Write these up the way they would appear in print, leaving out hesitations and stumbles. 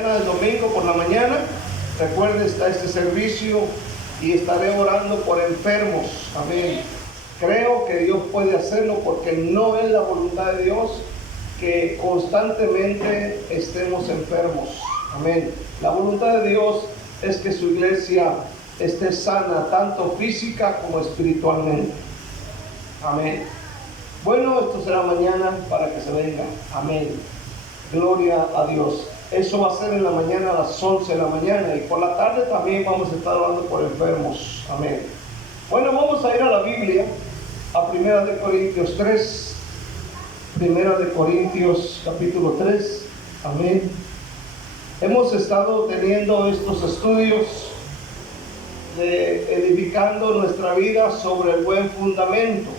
mañana del domingo por la mañana. Recuerde, está este servicio y estaré orando por enfermos. Amén. Creo que Dios puede hacerlo porque no es la voluntad de Dios que constantemente estemos enfermos. Amén. La voluntad de Dios es que su iglesia esté sana, tanto física como espiritualmente. Amén. Bueno, esto será mañana para que se venga. Amén. Gloria a Dios. Eso va a ser en la mañana a las 11 de la mañana, y por la tarde también vamos a estar orando por enfermos. Amén. Bueno, vamos a ir a la Biblia, a 1 de Corintios 3. 1 de Corintios capítulo 3. Amén. Hemos estado teniendo estos estudios de edificando nuestra vida sobre el buen fundamento.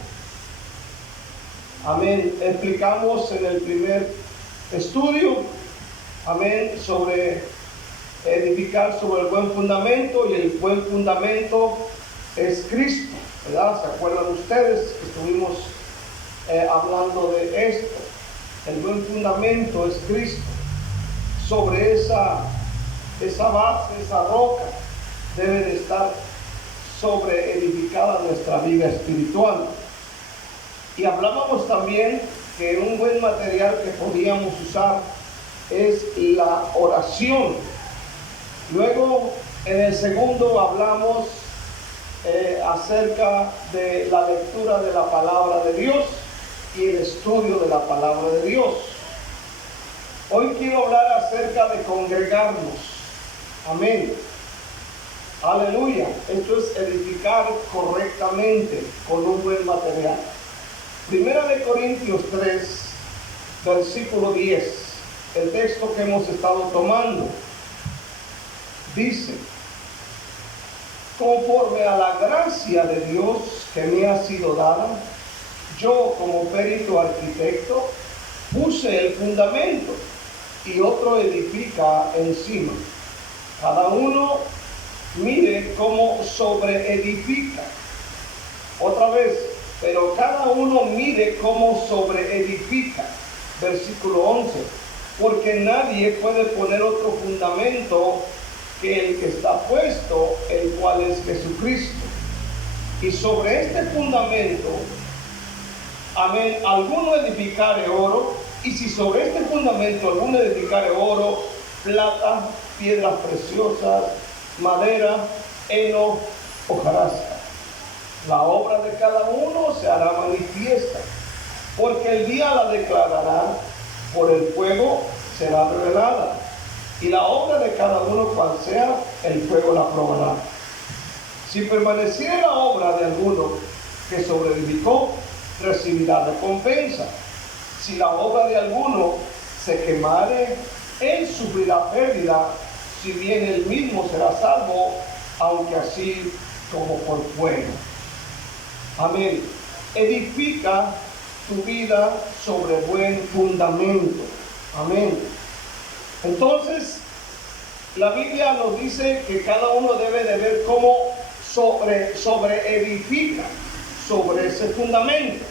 Amén. Explicamos en el primer estudio, amén, sobre edificar sobre el buen fundamento, y el buen fundamento es Cristo, ¿verdad? ¿Se acuerdan ustedes que estuvimos hablando de esto? El buen fundamento es Cristo. Sobre esa base, esa roca, debe de estar sobre edificada nuestra vida espiritual. Y hablábamos también que un buen material que podíamos usar es la oración. Luego, en el segundo hablamos acerca de la lectura de la palabra de Dios y el estudio de la palabra de Dios. Hoy quiero hablar acerca de congregarnos. Amén. Aleluya. Esto es edificar correctamente con un buen material. 1 de Corintios 3, versículo 10. El texto que hemos estado tomando dice: conforme a la gracia de Dios que me ha sido dada, yo como perito arquitecto puse el fundamento y otro edifica encima. Cada uno mire cómo sobreedifica. Otra vez, pero cada uno mire cómo sobreedifica. Versículo 11. Porque nadie puede poner otro fundamento que el que está puesto, el cual es Jesucristo. Y sobre este fundamento, amén, alguno edificare oro, y si sobre este fundamento alguno edificare oro, plata, piedras preciosas, madera, heno, hojarasca, la obra de cada uno se hará manifiesta, porque el día la declarará, por el fuego será revelada, y la obra de cada uno cual sea, el fuego la probará. Si permaneciera la obra de alguno que sobreedificó, recibirá recompensa. Si la obra de alguno se quemare, él sufrirá pérdida, si bien él mismo será salvo, aunque así como por fuego. Amén. Edifica tu vida sobre buen fundamento. Amén. Entonces, la Biblia nos dice que cada uno debe de ver cómo sobreedifica sobre ese fundamento.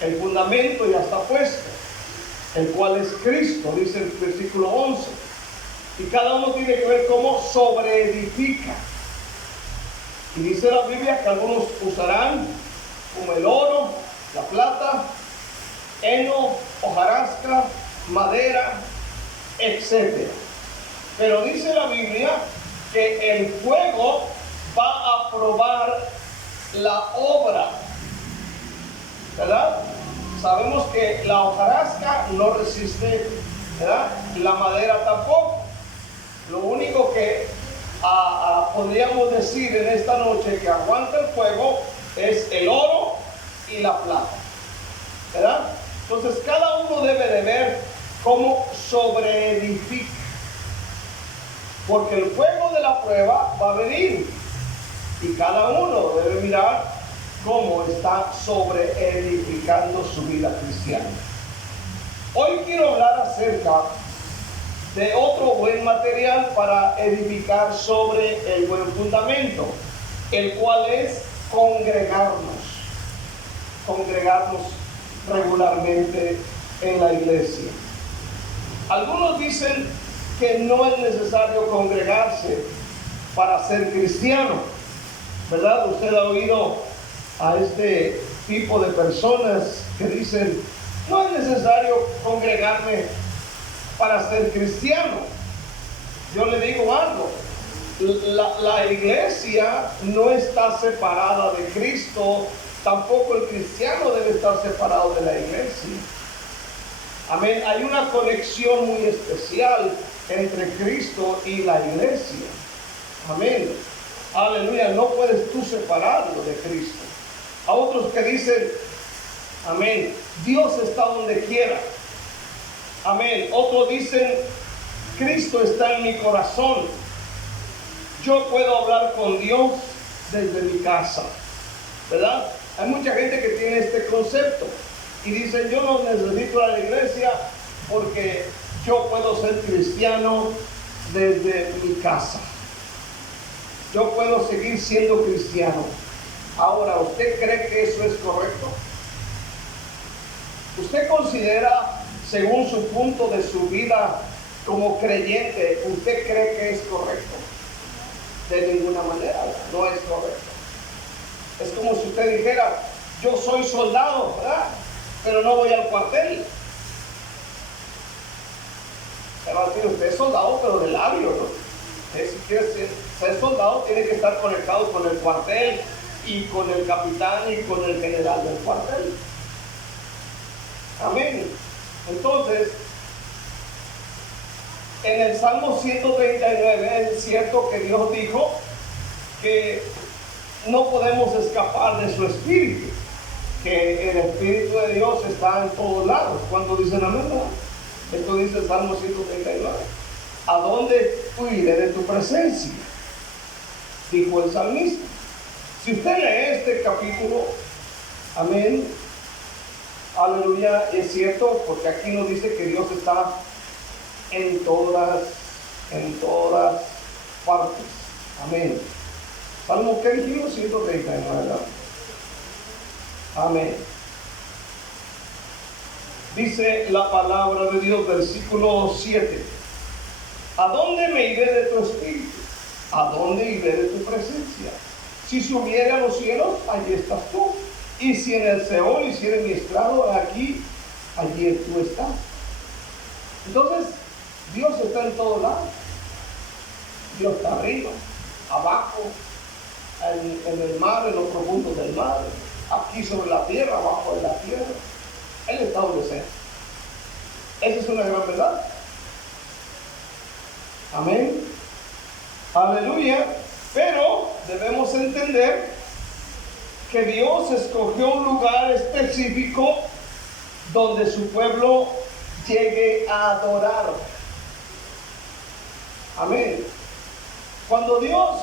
El fundamento ya está puesto, el cual es Cristo, dice el versículo 11. Y cada uno tiene que ver cómo sobreedifica. Y dice la Biblia que algunos usarán como el oro, la plata, heno, hojarasca, madera, etc. Pero dice la Biblia que el fuego va a probar la obra, ¿verdad? Sabemos que la hojarasca no resiste, ¿verdad? La madera tampoco. Lo único que podríamos decir en esta noche que aguanta el fuego es el oro y la plata, ¿verdad? Entonces cada uno debe de ver cómo sobreedifica, porque el fuego de la prueba va a venir y cada uno debe mirar cómo está sobreedificando su vida cristiana. Hoy quiero hablar acerca de otro buen material para edificar sobre el buen fundamento, el cual es congregarnos regularmente en la iglesia. Algunos dicen que no es necesario congregarse para ser cristiano, ¿verdad? Usted ha oído a este tipo de personas que dicen, no es necesario congregarme para ser cristiano. Yo le digo algo, la iglesia no está separada de Cristo, tampoco el cristiano debe estar separado de la iglesia. Amén. Hay una conexión muy especial entre Cristo y la iglesia. Amén. Aleluya. No puedes tú separarlo de Cristo. A otros que dicen, amén, Dios está donde quiera. Amén. Otros dicen, Cristo está en mi corazón. Yo puedo hablar con Dios desde mi casa, ¿verdad? Hay mucha gente que tiene este concepto y dicen, yo no necesito a la iglesia porque yo puedo ser cristiano desde mi casa. Yo puedo seguir siendo cristiano. Ahora, ¿usted cree que eso es correcto? ¿Usted considera, según su punto de su vida como creyente, usted cree que es correcto? De ninguna manera, no es correcto. Es como si usted dijera, yo soy soldado, ¿verdad? Pero no voy al cuartel. Se va a decir, usted es soldado, pero de labio, ¿no? Si quiere ser soldado, tiene que estar conectado con el cuartel y con el capitán y con el general del cuartel. Amén. Entonces, en el Salmo 139 es cierto que Dios dijo que no podemos escapar de su espíritu, que el espíritu de Dios está en todos lados. Cuando dicen amén, ¿verdad? Esto dice el Salmo 139. ¿A dónde huiré de tu presencia?, dijo el salmista. Si usted lee este capítulo, amén, aleluya, es cierto, porque aquí nos dice que Dios está en todas partes. Amén. Salmo que dijimos 139, ¿verdad? Amén. Dice la palabra de Dios, versículo 7. ¿A dónde me iré de tu espíritu? ¿A dónde iré de tu presencia? Si subiera a los cielos, allí estás tú. Y si en el Seol hiciera mi estrado, allí tú estás. Entonces, Dios está en todos lados. Dios está arriba, abajo, en el mar, en los profundos del mar, aquí sobre la tierra, abajo de la tierra. Él está donde sea. Esa es una gran verdad. Amén. Aleluya. Pero debemos entender que Dios escogió un lugar específico donde su pueblo llegue a adorar. Amén. Cuando Dios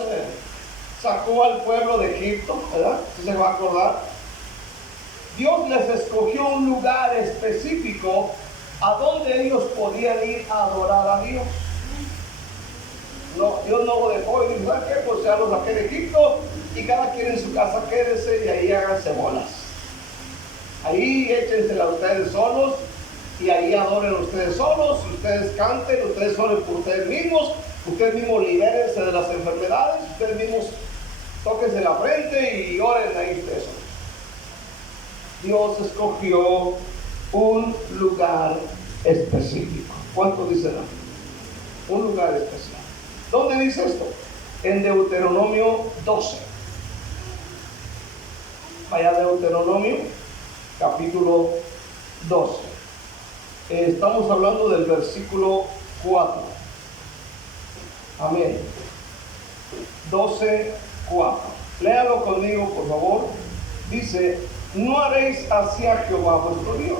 sacó al pueblo de Egipto, ¿verdad? ¿Sí se va a acordar? Dios les escogió un lugar específico a donde ellos podían ir a adorar a Dios. No, Dios no lo dejó y dijo, ¿sabes qué? Pues ya los saqué de Egipto y cada quien en su casa quédese y ahí háganse bolas. Ahí échensela ustedes solos y ahí adoren ustedes solos, ustedes canten, ustedes oren por ustedes mismos libérense de las enfermedades, ustedes mismos tóquense la frente y oren ahí ustedes solos. Dios escogió un lugar específico. ¿Cuánto dice la? Un lugar especial. ¿Dónde dice esto? En Deuteronomio 12. Vaya a Deuteronomio, capítulo 12. Estamos hablando del versículo 4. Amén. 12, 4. Léalo conmigo, por favor. Dice, no haréis hacia Jehová vuestro Dios,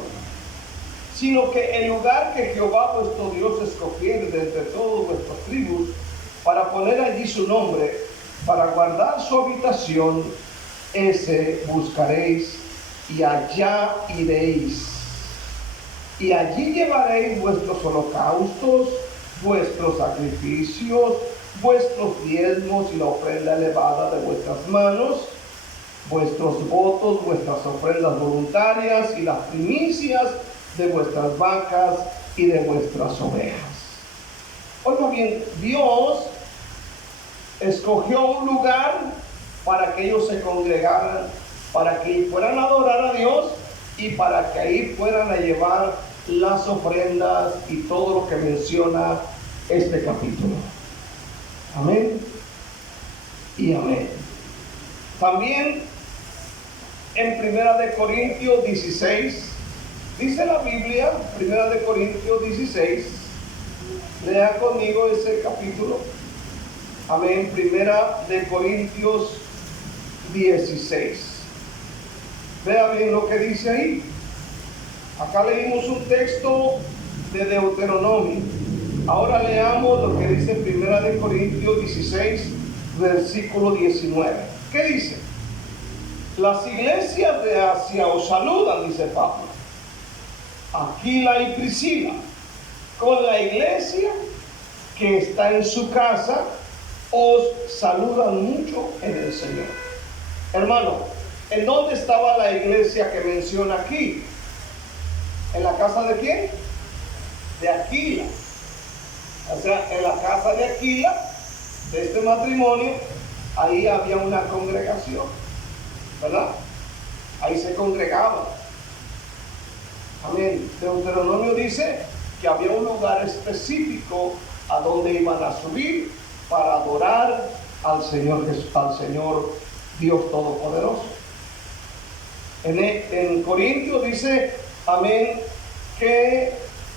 sino que el lugar que Jehová vuestro Dios escogiere de entre todas vuestras tribus, para poner allí su nombre, para guardar su habitación, ese buscaréis, y allá iréis. Y allí llevaréis vuestros holocaustos, vuestros sacrificios, vuestros diezmos y la ofrenda elevada de vuestras manos, vuestros votos, vuestras ofrendas voluntarias y las primicias de vuestras vacas y de vuestras ovejas. Oiga bien, Dios escogió un lugar para que ellos se congregaran, para que fueran a adorar a Dios y para que ahí fueran a llevar las ofrendas y todo lo que menciona este capítulo. Amén y amén. También en Primera de Corintios 16, dice la Biblia, Primera de Corintios 16, lea conmigo ese capítulo. Amén, Primera de Corintios 16. Vea bien lo que dice ahí. Acá leímos un texto de Deuteronomio. Ahora leamos lo que dice Primera de Corintios 16, versículo 19. ¿Qué dice? Las iglesias de Asia os saludan, dice Pablo. Aquila y Priscila, con la iglesia que está en su casa, os saludan mucho en el Señor. Hermano, ¿en dónde estaba la iglesia que menciona aquí? ¿En la casa de quién? De Aquila. O sea, en la casa de Aquila, de este matrimonio, ahí había una congregación, ¿verdad? Ahí se congregaban. Amén. Deuteronomio dice que había un lugar específico a donde iban a subir para adorar al Señor Jesús, al Señor Dios Todopoderoso. En Corintios dice, amén, que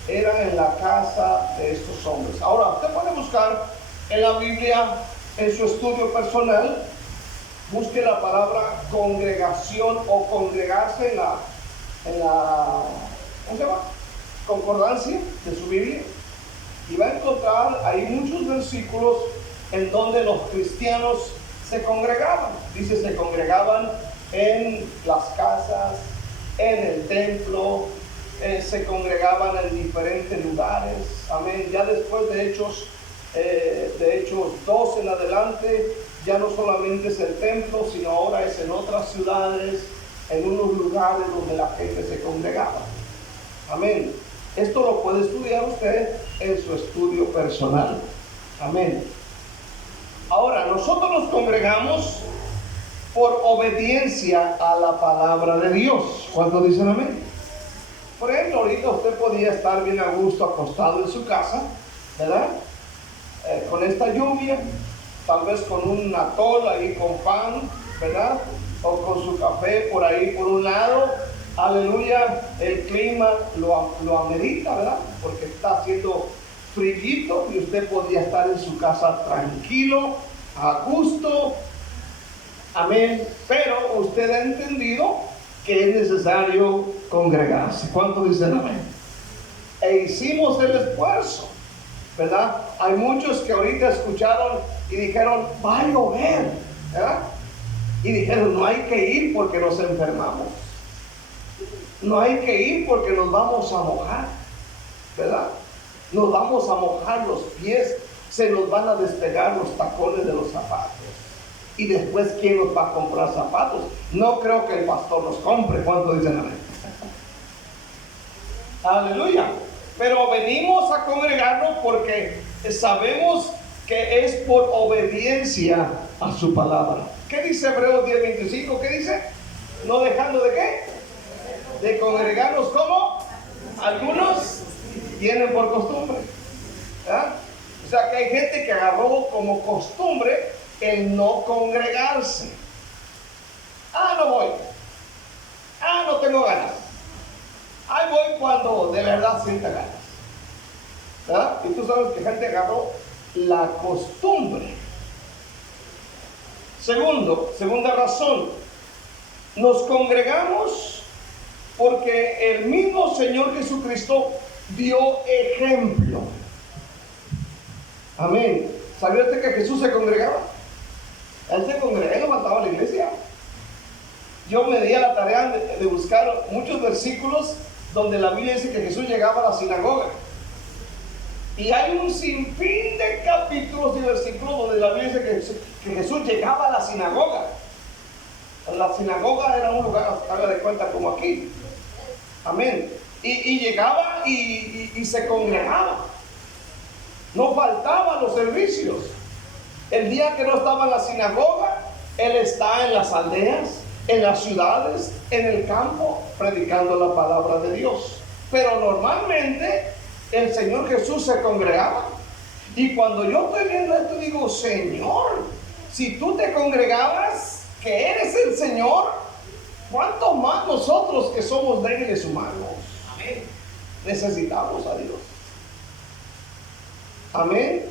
eran en la casa de estos hombres. Ahora, usted puede buscar en la Biblia, en su estudio personal, busque la palabra congregación o congregarse en la ¿cómo se llama? Concordancia de su Biblia, y va a encontrar ahí muchos versículos en donde los cristianos se congregaban. Dice, se congregaban en las casas, en el templo, se congregaban en diferentes lugares. Amén. Ya después de Hechos 2 en adelante, ya no solamente es el templo, sino ahora es en otras ciudades, en unos lugares donde la gente se congregaba. Amén. Esto lo puede estudiar usted en su estudio personal. Amén. Ahora, nosotros nos congregamos por obediencia a la palabra de Dios. ¿Cuántos dicen amén? Por ejemplo, ahorita usted podía estar bien a gusto acostado en su casa, ¿verdad? Con esta lluvia, tal vez con un atol ahí con pan, ¿verdad? O con su café por ahí por un lado. Aleluya, el clima lo amerita, ¿verdad? Porque está haciendo frío y usted podría estar en su casa tranquilo, a gusto. Amén. Pero usted ha entendido que es necesario congregarse. ¿Cuántos dicen amén? E hicimos el esfuerzo, ¿verdad? Hay muchos que ahorita escucharon y dijeron, va a llover, ¿verdad? Y dijeron, no hay que ir porque nos enfermamos. No hay que ir porque nos vamos a mojar, ¿verdad? Nos vamos a mojar los pies, se nos van a despegar los tacones de los zapatos. Y después, ¿quién nos va a comprar zapatos? No creo que el pastor los compre. ¿Cuánto dicen amén? Aleluya. Pero venimos a congregarnos porque sabemos que es por obediencia a su palabra. ¿Qué dice Hebreos 10:25? ¿Qué dice? No dejando de qué? De congregarnos como algunos tienen por costumbre, ¿verdad? O sea que hay gente que agarró como costumbre el no congregarse. No voy, no tengo ganas, ahí voy cuando de verdad sienta ganas, ¿verdad? Y tú sabes que gente agarró la costumbre. Segunda razón, nos congregamos porque el mismo Señor Jesucristo dio ejemplo. Amén. ¿Sabía usted que Jesús se congregaba? Él se congregaba y no faltaba a la iglesia. Yo me di a la tarea de buscar muchos versículos donde la Biblia dice que Jesús llegaba a la sinagoga. Y hay un sinfín de capítulos y versículos donde la Biblia dice que Jesús llegaba a la sinagoga. La sinagoga era un lugar, haga de cuenta, como aquí. Amén. Y llegaba y se congregaba. No faltaban los servicios. El día que no estaba en la sinagoga, él está en las aldeas, en las ciudades, en el campo, predicando la palabra de Dios. Pero normalmente el Señor Jesús se congregaba. Y cuando yo estoy viendo esto, digo, Señor, si tú te congregabas, que eres el Señor, ¿cuánto más nosotros que somos débiles humanos? Amén. Necesitamos a Dios. Amén.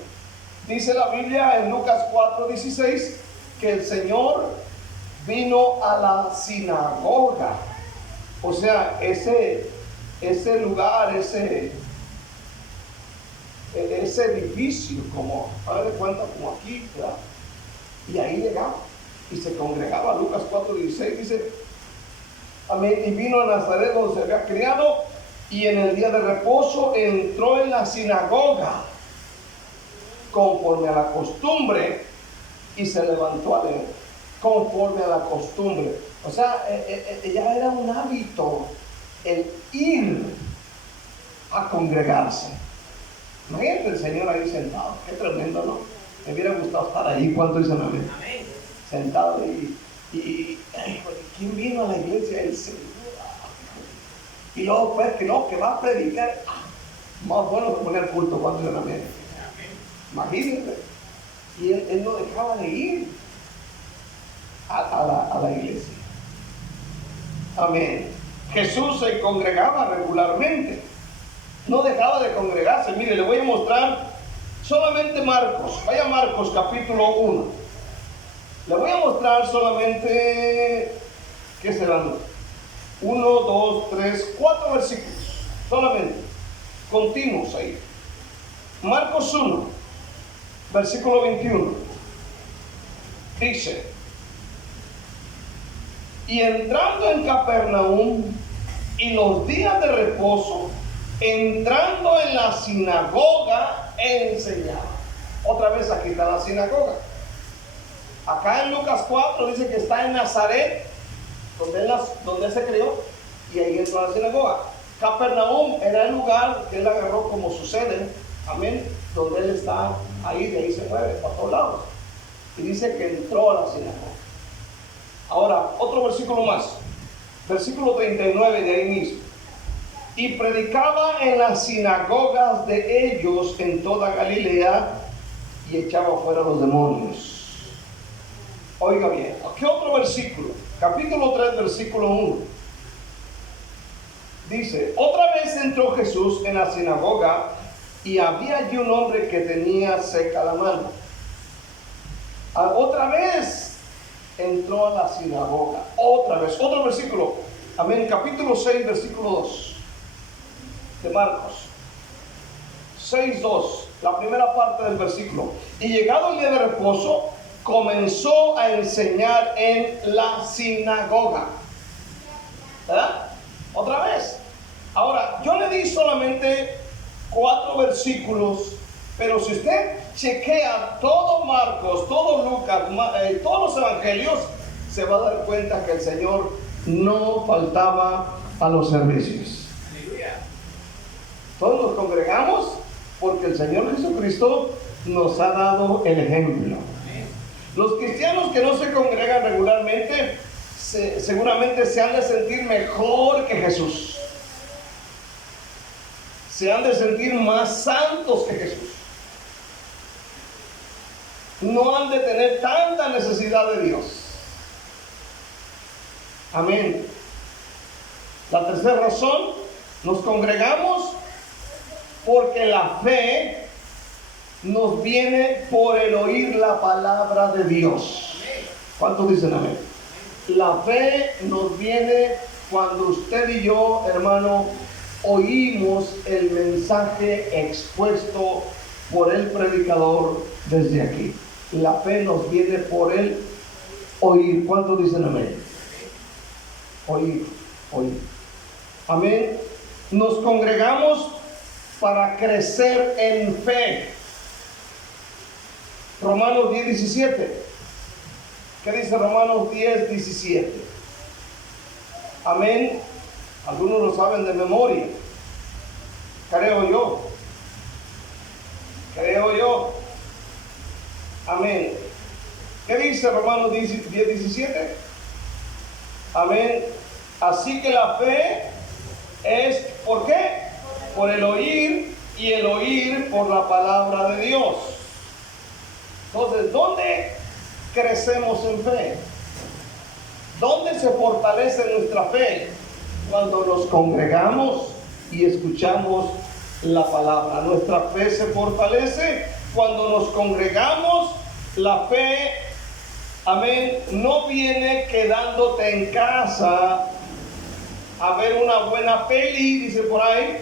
Dice la Biblia en Lucas 4:16 que el Señor vino a la sinagoga. O sea, ese lugar, ese edificio, como, haga de cuenta, como aquí, ¿verdad? Y ahí llegaba y se congregaba. Lucas 4:16 dice, amén, y vino a Nazaret donde se había criado, y en el día de reposo entró en la sinagoga conforme a la costumbre y se levantó a leer. Conforme a la costumbre. O sea, ya era un hábito el ir a congregarse. Imagínate el Señor ahí sentado. Qué tremendo, ¿no? Me hubiera gustado estar ahí. ¿Cuánto dicen amén? Amén. Sentado y ¿quién vino a la iglesia? El Señor. Y luego pues que no, que va a predicar. Más bueno que poner culto. ¿Cuánto dicen amén? Imagínate. Y él no dejaba de ir a la iglesia. Amén. Jesús se congregaba regularmente. No dejaba de congregarse. Mire, le voy a mostrar solamente Marcos. Vaya a Marcos capítulo 1. Le voy a mostrar solamente, ¿qué serán? 1, 2, 3, 4 versículos. Solamente. Continuos ahí. Marcos 1, versículo 21. Dice: y entrando en Capernaum y los días de reposo, entrando en la sinagoga, enseñaba. Otra vez aquí está la sinagoga. Acá en Lucas 4 dice que está en Nazaret, donde él se crió, y ahí entró a la sinagoga. Capernaum era el lugar que él agarró como su sede, amén, donde él está ahí, de ahí se mueve para todos lados. Y dice que entró a la sinagoga. Ahora, otro versículo más, versículo 39 de ahí mismo. Y predicaba en las sinagogas de ellos en toda Galilea y echaba fuera los demonios. Oiga bien, ¿qué otro versículo? Capítulo 3, versículo 1. Dice: otra vez entró Jesús en la sinagoga y había allí un hombre que tenía seca la mano. Otra vez entró a la sinagoga. Otra vez, otro versículo. Amén, capítulo 6, versículo 2 de Marcos 6:2, la primera parte del versículo. Y llegado el día de reposo, comenzó a enseñar en la sinagoga. ¿Verdad? Otra vez. Ahora, yo le di solamente 4 versículos, pero si usted chequea todo Marcos, todo Lucas, todos los evangelios, se va a dar cuenta que el Señor no faltaba a los servicios. Aleluya. Todos nos congregamos porque el Señor Jesucristo nos ha dado el ejemplo. Los cristianos que no se congregan regularmente seguramente se han de sentir mejor que Jesús. Se han de sentir más santos que Jesús. No han de tener tanta necesidad de Dios. Amén. La tercera razón, nos congregamos porque la fe nos viene por el oír la palabra de Dios. ¿Cuántos dicen amén? La fe nos viene cuando usted y yo, hermano, oímos el mensaje expuesto por el predicador desde aquí. La fe nos viene por el oír. ¿Cuántos dicen amén? Oír, oír. Amén. Nos congregamos para crecer en fe. Romanos 10:17. ¿Qué dice Romanos 10:17? Amén. Algunos lo saben de memoria, creo yo. creo yo. Amén. ¿Qué dice Romanos 10:17? Amén. Así que la fe es, ¿por qué? Por el oír, y el oír por la palabra de Dios. Entonces, ¿dónde crecemos en fe? ¿Dónde se fortalece nuestra fe? Cuando nos congregamos y escuchamos la palabra. Nuestra fe se fortalece cuando nos congregamos. La fe, amén, no viene quedándote en casa a ver una buena peli, dice por ahí.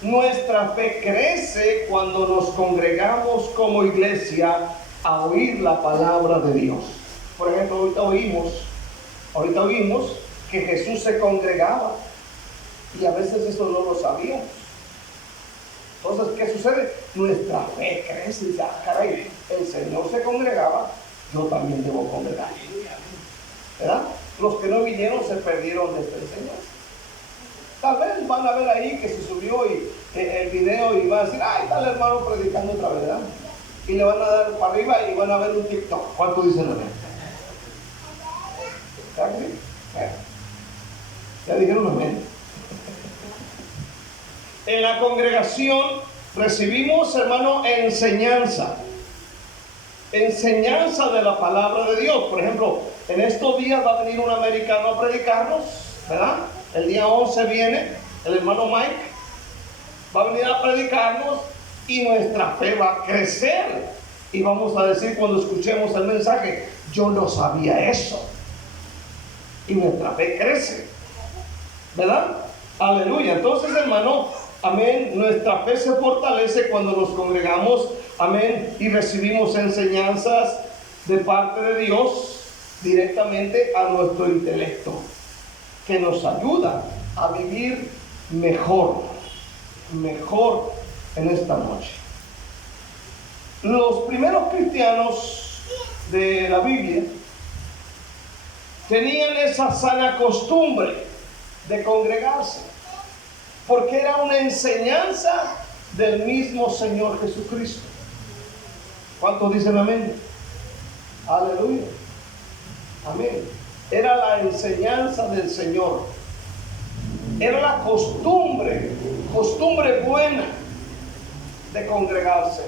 Nuestra fe crece cuando nos congregamos como iglesia a oír la palabra de Dios. Por ejemplo, ahorita oímos que Jesús se congregaba, y a veces eso no lo sabíamos. Entonces, ¿qué sucede? Nuestra fe crece y dice, caray, el Señor se congregaba, yo también debo congregar. ¿Verdad? Los que no vinieron se perdieron de esta enseñanza. Tal vez van a ver ahí que se subió el video y van a decir, ay, está el hermano predicando otra vez, ¿verdad? Y le van a dar para arriba y van a ver un TikTok. ¿Cuánto dicen amén? ¿Verdad que sí? Ya dijeron amén. En la congregación recibimos, hermano, enseñanza de la palabra de Dios. Por ejemplo, en estos días va a venir un americano a predicarnos, ¿verdad? El día 11 viene el hermano Mike, va a venir a predicarnos, y nuestra fe va a crecer. Y vamos a decir cuando escuchemos el mensaje, yo no sabía eso. Y nuestra fe crece, ¿verdad? Aleluya. Entonces, hermano, amén, nuestra fe se fortalece cuando nos congregamos, amén, y recibimos enseñanzas de parte de Dios directamente a nuestro intelecto, que nos ayuda a vivir mejor en esta noche. Los primeros cristianos de la Biblia tenían esa sana costumbre de congregarse, porque era una enseñanza del mismo Señor Jesucristo. ¿Cuántos dicen amén? Aleluya. Amén. Era la enseñanza del Señor. Era la costumbre buena de congregarse.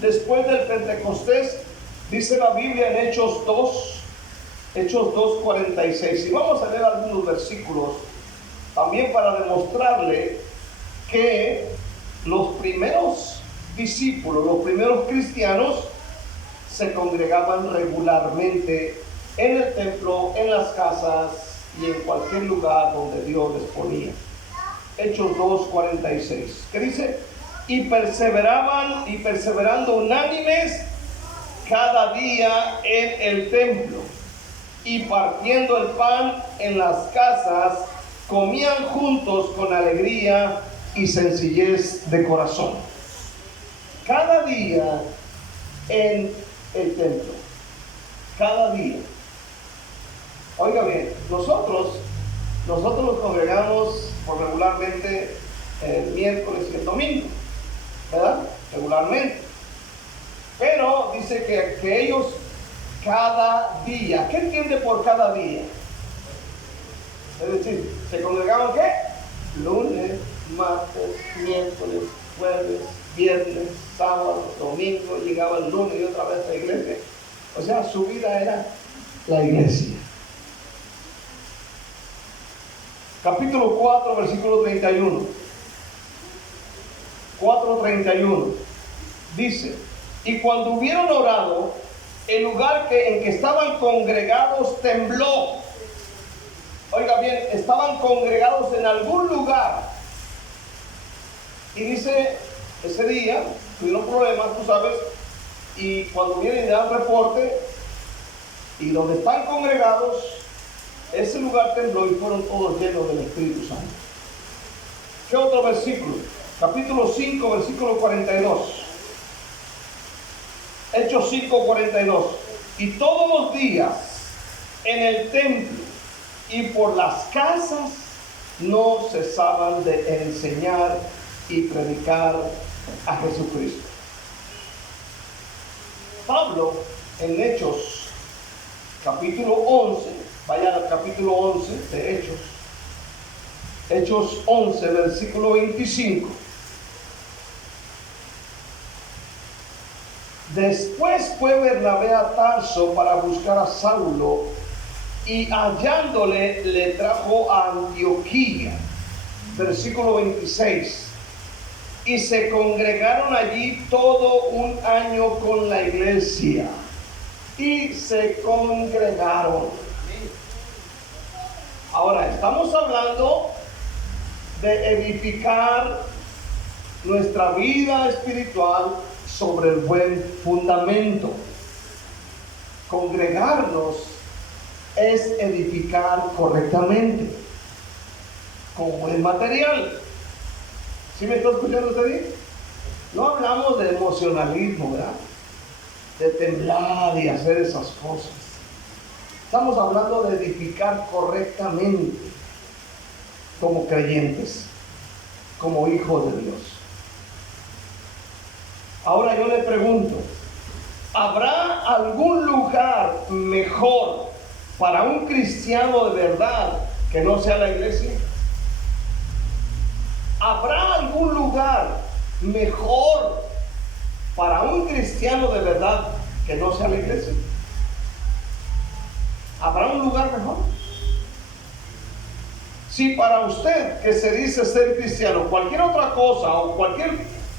Después del Pentecostés, dice la Biblia en Hechos 2:46. Y vamos a leer algunos versículos también para demostrarle que los primeros discípulos, los primeros cristianos, se congregaban regularmente en el templo, en las casas y en cualquier lugar donde Dios les ponía. Hechos 2:46, que dice: y perseverando unánimes cada día en el templo, y partiendo el pan en las casas, comían juntos con alegría y sencillez de corazón. Cada día en el templo, cada día. Oiga bien, nosotros nos congregamos regularmente el miércoles y el domingo, ¿verdad? Regularmente. Pero dice que ellos cada día. ¿Qué entiende por cada día? Es decir, ¿se congregaban qué? Lunes, martes, miércoles, jueves, viernes, sábado, domingo, llegaban el lunes y otra vez a la iglesia. O sea, su vida era la iglesia. Capítulo 4, versículo 31. 4:31. Dice: y cuando hubieron orado, el lugar en que estaban congregados tembló. Oiga bien, estaban congregados en algún lugar. Y dice, ese día tuvieron problemas, tú sabes, y cuando vienen y dan reporte, y donde están congregados, ese lugar tembló y fueron todos llenos del Espíritu Santo. ¿Qué otro versículo? Capítulo 5, versículo 42. Hechos 5:42. Y todos los días en el templo y por las casas no cesaban de enseñar y predicar a Jesucristo. Pablo en Hechos, capítulo 11, vaya al capítulo 11 de Hechos, Hechos 11, versículo 25. Después fue Bernabé a Tarso para buscar a Saulo, y hallándole le trajo a Antioquía. Versículo 26. Y se congregaron allí todo un año con la iglesia. Y se congregaron. Ahora, estamos hablando de edificar nuestra vida espiritual sobre el buen fundamento. Congregarnos es edificar correctamente, con buen material. ¿Sí me está escuchando usted bien? No hablamos de emocionalismo, ¿verdad? De temblar y hacer esas cosas. Estamos hablando de edificar correctamente como creyentes, como hijos de Dios. Ahora yo le pregunto, ¿habrá algún lugar mejor para un cristiano de verdad que no sea la iglesia? ¿Habrá algún lugar mejor para un cristiano de verdad que no sea la iglesia? ¿Habrá un lugar mejor? Si para usted, que se dice ser cristiano, cualquier otra cosa o cualquier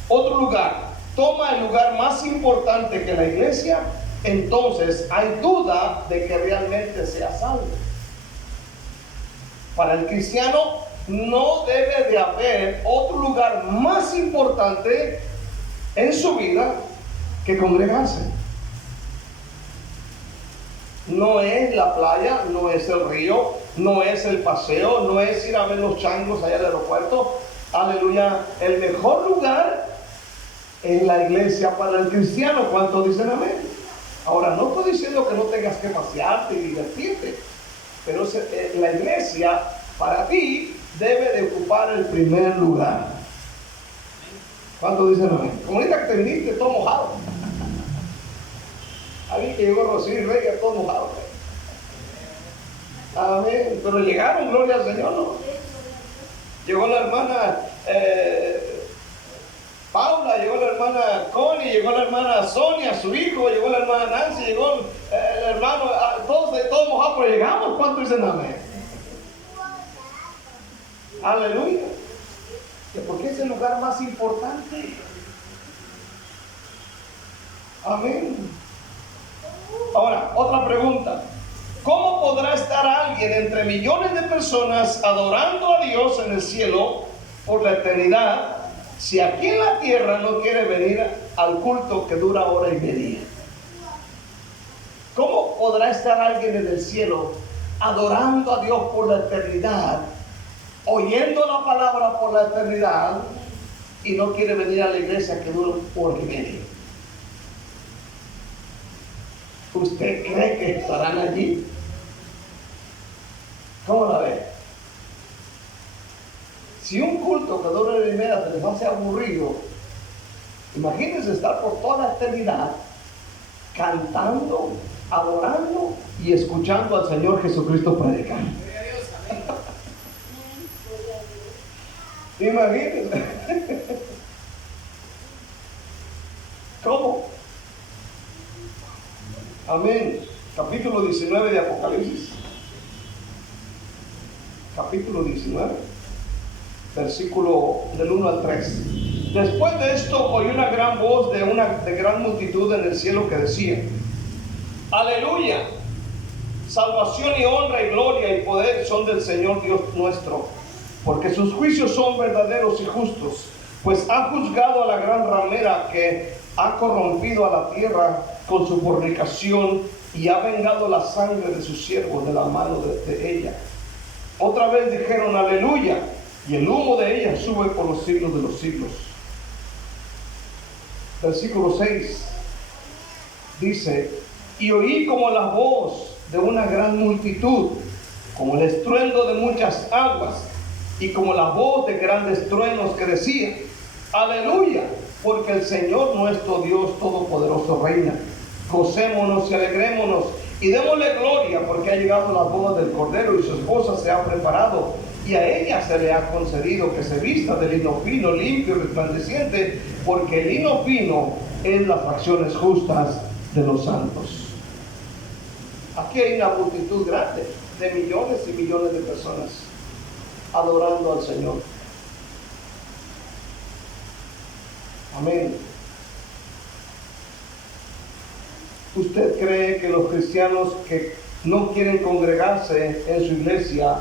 otro lugar toma el lugar más importante que la iglesia, entonces hay duda de que realmente sea salvo. Para el cristiano no debe de haber otro lugar más importante en su vida que congregarse. No es la playa, no es el río, no es el paseo, no es ir a ver los changos allá al aeropuerto. Aleluya. El mejor lugar es la iglesia para el cristiano. ¿Cuántos dicen amén? Ahora, no estoy diciendo que no tengas que pasearte y divertirte, pero la iglesia para ti debe de ocupar el primer lugar. ¿Cuántos dicen amén? Como ahorita que te viniste todo mojado. Alguien que llegó Rocío y Reyes todo mojado. Amén. Pero llegaron, gloria al Señor, ¿no? Llegó la hermana Paula, llegó la hermana Connie, llegó la hermana Sonia, su hijo, llegó la hermana Nancy, llegó el hermano, todos mojados, pero llegamos. ¿Cuántos dicen amén? Aleluya. Porque es el lugar más importante. Amén. Ahora, otra pregunta. ¿Cómo podrá estar alguien entre millones de personas adorando a Dios en el cielo por la eternidad si aquí en la tierra no quiere venir al culto que dura hora y media? ¿Cómo podrá estar alguien en el cielo adorando a Dios por la eternidad, oyendo la palabra por la eternidad, y no quiere venir a la iglesia que dura hora y media? ¿Usted cree que estarán allí? ¿Cómo la ve? Si un culto que dura hora y media se les hace aburrido, imagínense estar por toda la eternidad cantando, adorando y escuchando al Señor Jesucristo predicar. Imagínense. ¿Cómo? Amén. Capítulo 19 de Apocalipsis. Capítulo 19, versículo del 1 al 3. Después de esto oí una gran voz de gran multitud en el cielo que decía: Aleluya, salvación y honra y gloria y poder son del Señor Dios nuestro, porque sus juicios son verdaderos y justos, pues ha juzgado a la gran ramera que ha corrompido a la tierra con su fornicación y ha vengado la sangre de sus siervos de la mano de ella. Otra vez dijeron: Aleluya, y el humo de ella sube por los siglos de los siglos. Versículo 6 dice: y oí como la voz de una gran multitud, como el estruendo de muchas aguas, y como la voz de grandes truenos que decía: Aleluya, porque el Señor nuestro Dios Todopoderoso reina. Gocémonos y alegrémonos y démosle gloria, porque ha llegado la boda del Cordero y su esposa se ha preparado, y a ella se le ha concedido que se vista de lino fino, limpio y resplandeciente, porque el lino fino es las acciones justas de los santos. Aquí hay una multitud grande de millones y millones de personas adorando al Señor. Amén. ¿Usted cree que los cristianos que no quieren congregarse en su iglesia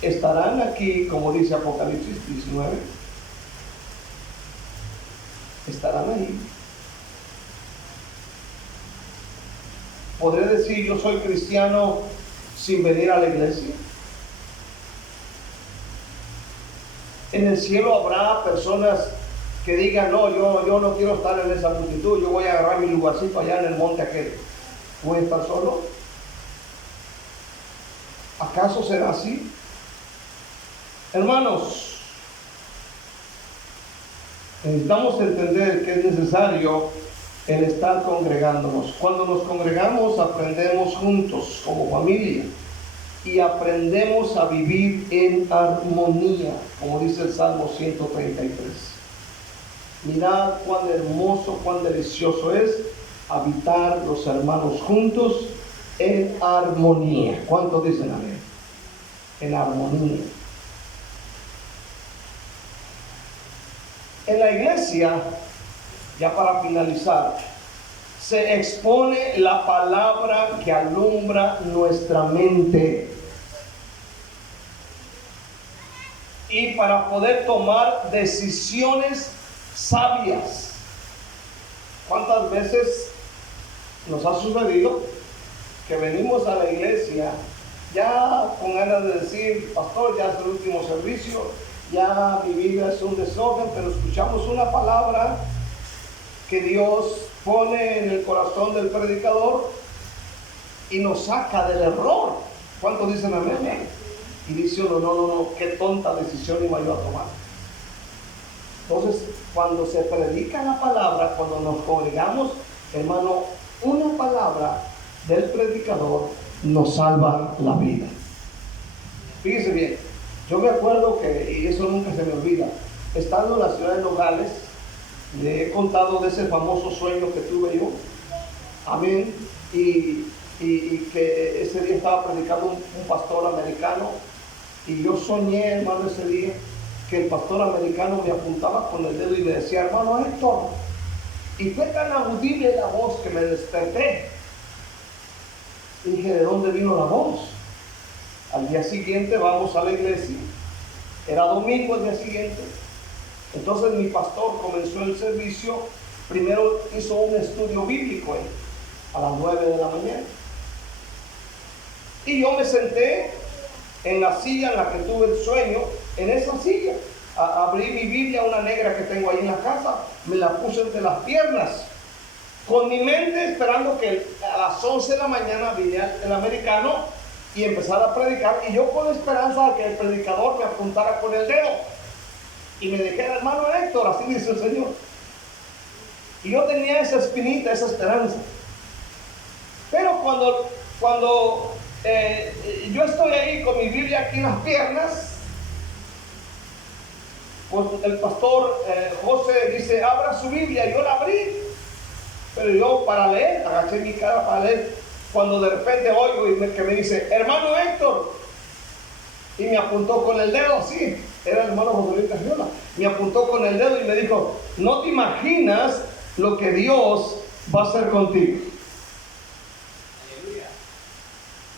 estarán aquí, como dice Apocalipsis 19? ¿Estarán ahí? ¿Podré decir yo soy cristiano sin venir a la iglesia? En el cielo habrá personas que digan, no, yo no quiero estar en esa multitud, yo voy a agarrar mi lugarcito allá en el monte aquel. ¿Voy a estar solo? ¿Acaso será así? Hermanos, necesitamos entender que es necesario el estar congregándonos. Cuando nos congregamos, aprendemos juntos como familia y aprendemos a vivir en armonía, como dice el Salmo 133. Mirad cuán hermoso, cuán delicioso es habitar los hermanos juntos en armonía. ¿Cuántos dicen amén? En armonía. En la iglesia, ya para finalizar, se expone la palabra que alumbra nuestra mente. Y para poder tomar decisiones sabias. ¿Cuántas veces nos ha sucedido que venimos a la iglesia ya con ganas de decir, pastor, ya es el último servicio, ya mi vida es un desorden, pero escuchamos una palabra que Dios pone en el corazón del predicador y nos saca del error? ¿Cuántos dicen amén? Y dice uno, no, qué tonta decisión iba yo a tomar. Entonces, cuando se predica la palabra, cuando nos congregamos, hermano, una palabra del predicador nos salva la vida. Fíjese bien, yo me acuerdo que, y eso nunca se me olvida, estando en la ciudad de Nogales, le he contado de ese famoso sueño que tuve yo. Amén. Y que ese día estaba predicando un pastor americano, y yo soñé, hermano, ese día que el pastor americano me apuntaba con el dedo y me decía, hermano Héctor, y fue tan audible la voz que me desperté. Y dije, ¿de dónde vino la voz? Al día siguiente vamos a la iglesia, era domingo el día siguiente. Entonces mi pastor comenzó el servicio, primero hizo un estudio bíblico a las 9 de la mañana. Y yo me senté en la silla en la que tuve el sueño, en esa silla. Abrí mi Biblia, una negra que tengo ahí en la casa, me la puse entre las piernas, con mi mente esperando que a las 11 de la mañana viniera el americano y empezara a predicar, y yo con esperanza de que el predicador me apuntara con el dedo y me dijera, hermano Héctor, así dice el Señor. Y yo tenía esa espinita, esa esperanza. Pero cuando yo estoy ahí con mi Biblia aquí en las piernas, pues el pastor José dice, abra su Biblia, y yo la abrí, pero yo para leer, agaché mi cara para leer, cuando de repente oigo que me dice, hermano Héctor, y me apuntó con el dedo así, era el hermano José Luis Cagiola, me apuntó con el dedo y me dijo, no te imaginas lo que Dios va a hacer contigo.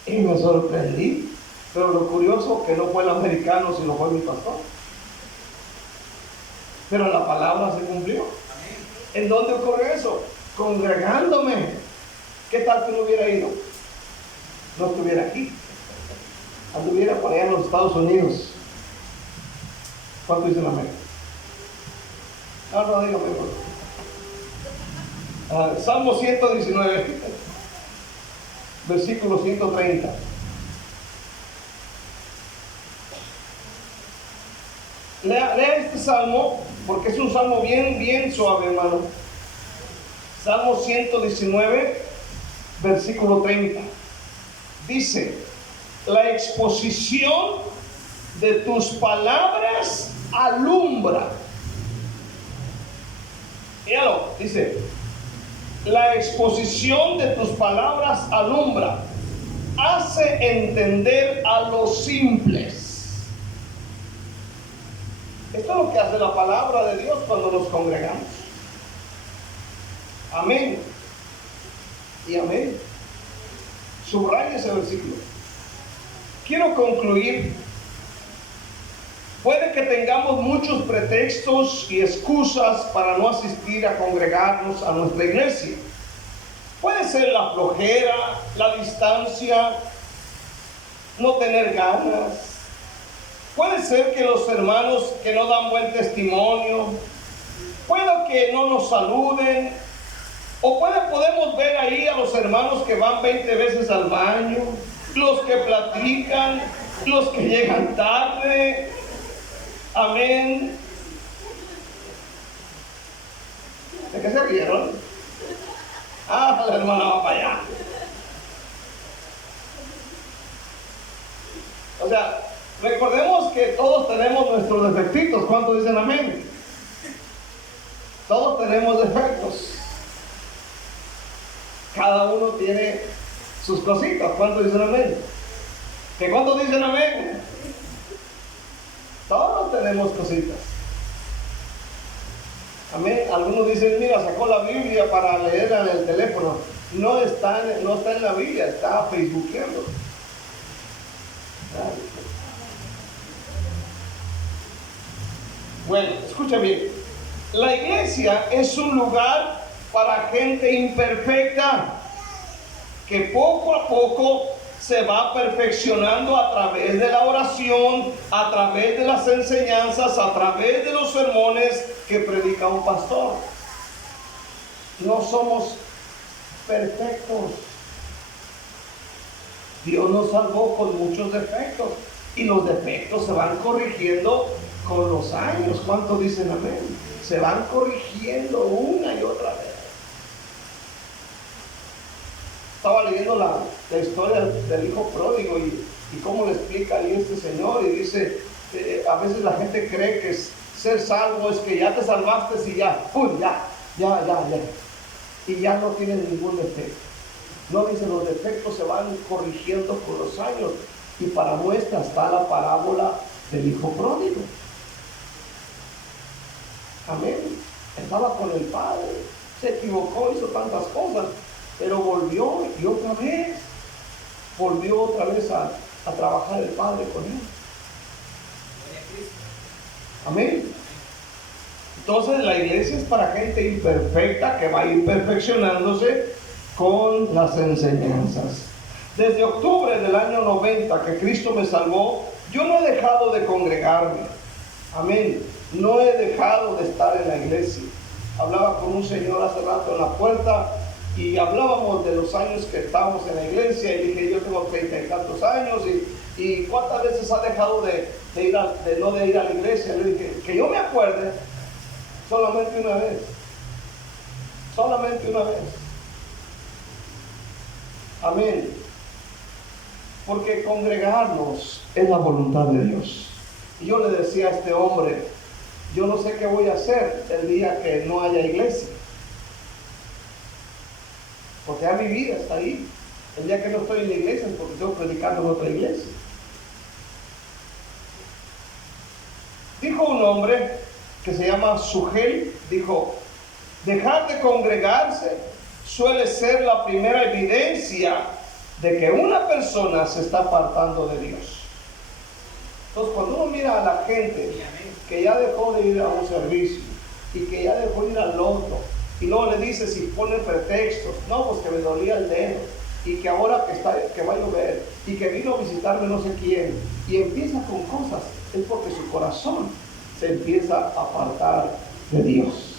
Y me sorprendí, pero lo curioso que no fue el americano, sino fue mi pastor. Pero la palabra se cumplió. ¿En dónde ocurre eso? Congregándome. ¿Qué tal que no hubiera ido? No estuviera aquí, anduviera por allá en los Estados Unidos. ¿Cuánto dice la América? No, dígame. Salmo 119. Versículo 130. Lea este salmo, porque es un salmo bien suave, hermano. Salmo 119, versículo 30. Dice, la exposición de tus palabras alumbra. Míralo, dice, la exposición de tus palabras alumbra, hace entender a los simples. Esto es lo que hace la palabra de Dios cuando nos congregamos. Amén y amén. Subraya ese versículo. Quiero concluir. Puede que tengamos muchos pretextos y excusas para no asistir a congregarnos a nuestra iglesia. Puede ser la flojera, la distancia, no tener ganas. Puede ser que los hermanos que no dan buen testimonio, puede que no nos saluden, o podemos ver ahí a los hermanos que van 20 veces al baño, los que platican, los que llegan tarde. Amén. ¿De qué se rieron? Ah, la hermana va para allá. O sea, recordemos que todos tenemos nuestros defectitos. ¿Cuántos dicen amén? Todos tenemos defectos. Cada uno tiene sus cositas. ¿Cuántos dicen amén? ¿Que cuántos dicen amén? Todos tenemos cositas. Amén. Algunos dicen, mira, sacó la Biblia para leerla en el teléfono. No está en la Biblia, está facebookeando. Bueno, escucha bien. La iglesia es un lugar para gente imperfecta que poco a poco se va perfeccionando a través de la oración, a través de las enseñanzas, a través de los sermones que predica un pastor. No somos perfectos. Dios nos salvó con muchos defectos y los defectos se van corrigiendo con los años. ¿Cuántos dicen amén? Se van corrigiendo una y otra vez. Estaba leyendo la historia del hijo pródigo y cómo le explica ahí este señor, y dice, a veces la gente cree que ser salvo es que ya te salvaste y ya, y ya no tienen ningún defecto. No, dice, los defectos se van corrigiendo con los años, y para muestra está la parábola del hijo pródigo. Amén. Estaba con el padre, se equivocó, hizo tantas cosas, pero volvió y otra vez, a trabajar el Padre con él. Amén. Entonces la iglesia es para gente imperfecta que va a ir perfeccionándose con las enseñanzas. Desde octubre del año 90 que Cristo me salvó, yo no he dejado de congregarme. Amén. No he dejado de estar en la iglesia. Hablaba con un señor hace rato en la puerta y hablábamos de los años que estamos en la iglesia, y dije, yo tengo 30 y tantos años, y cuántas veces ha dejado de ir a la iglesia. Le dije, que yo me acuerde, solamente una vez. Amén. Porque congregarnos es la voluntad de Dios. Y yo le decía a este hombre, yo no sé qué voy a hacer el día que no haya iglesia. Porque ya mi vida está ahí. El día que no estoy en la iglesia es porque estoy predicando en otra iglesia. Dijo un hombre que se llama Sugel, dijo, dejar de congregarse suele ser la primera evidencia de que una persona se está apartando de Dios. Entonces, cuando uno mira a la gente que ya dejó de ir a un servicio y que ya dejó de ir al otro, y luego le dice, si pone pretextos, no, pues que me dolía el dedo, y que ahora que va a llover, y que vino a visitarme no sé quién, y empieza con cosas, es porque su corazón se empieza a apartar de Dios.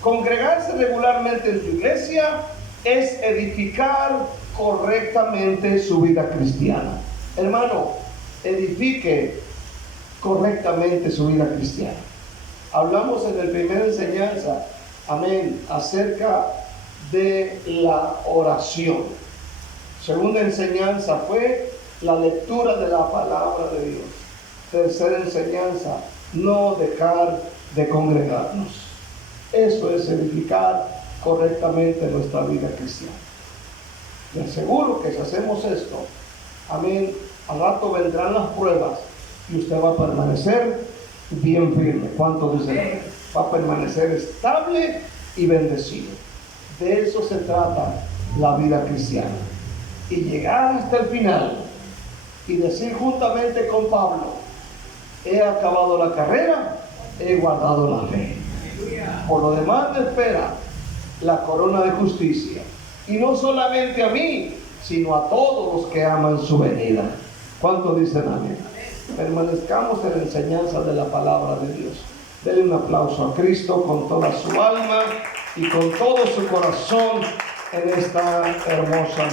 Congregarse regularmente en su iglesia es edificar correctamente su vida cristiana. Hermano, edifique correctamente su vida cristiana. Hablamos en la primera enseñanza, amén, acerca de la oración. Segunda enseñanza fue la lectura de la palabra de Dios. Tercera enseñanza, no dejar de congregarnos. Eso es edificar correctamente nuestra vida cristiana. Les aseguro que si hacemos esto, amén, al rato vendrán las pruebas y usted va a permanecer bien firme. ¿Cuánto dicen? Va a permanecer estable y bendecido. De eso se trata la vida cristiana. Y llegar hasta el final y decir juntamente con Pablo: he acabado la carrera, he guardado la fe. Por lo demás me espera la corona de justicia. Y no solamente a mí, sino a todos los que aman su venida. ¿Cuántos dicen amén? Permanezcamos en la enseñanza de la palabra de Dios. Denle un aplauso a Cristo con toda su alma y con todo su corazón en esta hermosa